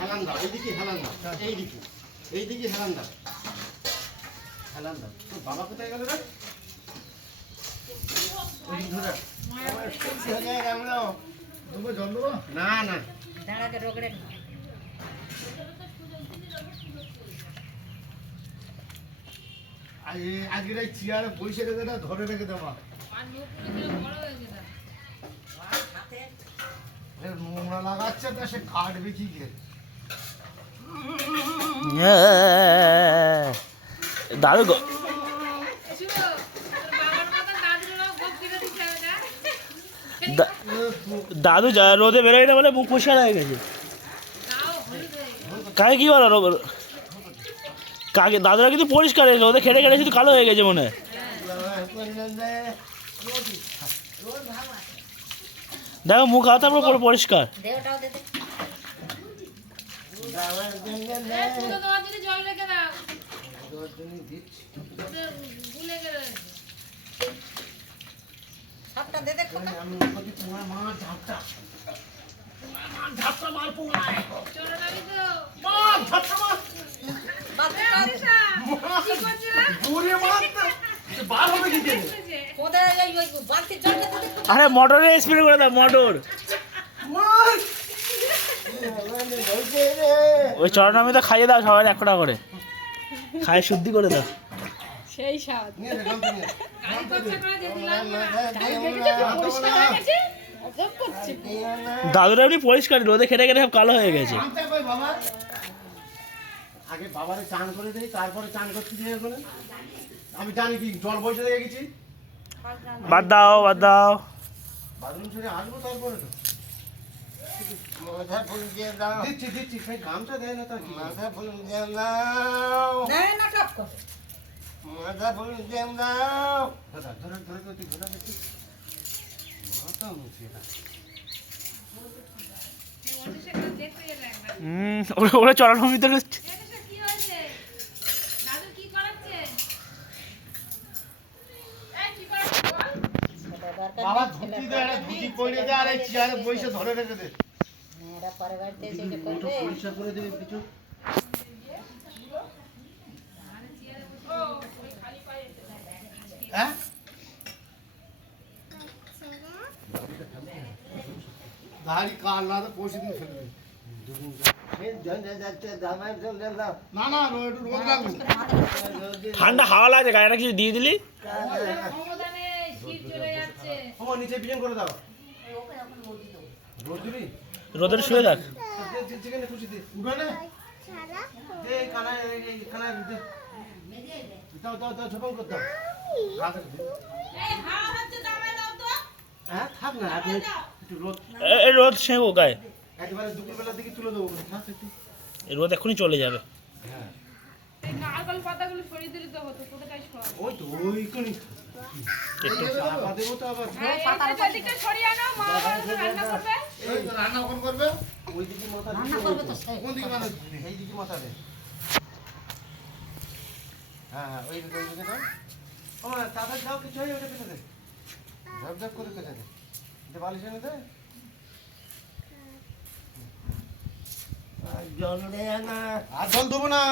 হেলান দাও, এইদিকে হেলান দাও, এইদিকে হেলান দাও, হেলান দাও। তোর বাবা কোথায় গেল রে? ধরে না না আজকের এই চেয়ারে বসে রেখে দাও, ধরে রেখে দেওয়া নোংরা লাগাচ্ছে তা সে কাটবে কি গে। দাদু দাদু রোদে বেরোয় না বলে মুখ পরিষ্কার হয়ে গেছে। কাকে কি বলো কাকে? দাদুরা কিন্তু পরিষ্কার হয়েছে, ওদের খেটে খেটে শুধু কালো হয়ে গেছে মনে হয়। দেখো মুখ হাত তারপর পুরো পরিষ্কার। আরে মোটরে স্প্রে করে দাও, মোটর ওই চরনামিতে খাইয়ে দাও সবাই একটা করে, খাই শুদ্ধি করে দাও। সেই স্বাদ দাদুরা এমনি পরিষ্কার, রোদে খেটে খেটে সব কালো হয়ে গেছে। আগে বাবারে চান করে দিই, তারপরে চান করতে দিয়ে ওখানে আমি জানি কি জল বসে রেখে গেছি। বাদ দাও বাদ দাও, বাথরুম ছেড়ে আসবো তারপরে তো মাথা ফুল দিয়ে দাও। দিচ্ছি সেই গামটা দেয় না তার কি? মাথা ফুল দিয়ে দাও, দেয় না কাপ কর, মাথা ফুল দিয়ে দাও। ধরে ধরে ধরে তুই ধরে দেখি মাথা মুছিয়ে দাও। ওরা চড়ানোর ভিতরে বাবা ধুতি দে, একটা ধুতি পরে দে, আর এই চেয়ারে বসে ধরে রেখে দে। মেয়েরা পরে বাড়িতে এসে এটা করবে। পরিষ্কার করে দিবি কিছু। হ্যাঁ দাড়ি কাটলা তো পয়সা দিয়ে ফেলবে। না না একটু রোদ লাগবে, ঠান্ডা হাওয়া লাগছে, গাড়িটা কিছু দিয়ে দিলি। নিচে বিজন করে দাও, রোদ দিবি, রোদের শুয়ে থাক। চিকেন খুশি দে, উঠবে না দে, কানায় কানায় দে, দাও দাও দাও, ঝোপন করে দাও। হ্যাঁ থাক না, একটু রোদ, এই রোদ সেঁকো গায়ে, একেবারে দুপুরবেলার দিকে তুলে দেবো। থাক একটু, এই রোদ এক্ষুনি চলে যাবে। হ্যাঁ নারকেল পাতাগুলো সরিয়ে দিলে তো হতো, কোথায় শোয়া? ওই তো ওইখানে চাপা দেবো তো আবার। এদিকে সরিয়ে আনো, মা বলে রান্না করবে। এই তো রান্না কোন করবে? ওই দিকে মাথা রান্না করবে তো সে। কোন দিকে মাথা? এই দিকে মাথা দে। হ্যাঁ হ্যাঁ, ওই দিকে দাও। আমার তাদের যাও, কিছু হয় ওটা পেতে দে, ঝপ ঝপ করে পেতে দে, এটা বালিশ এনে দে। জল দেয় না, আর জল দেবো না।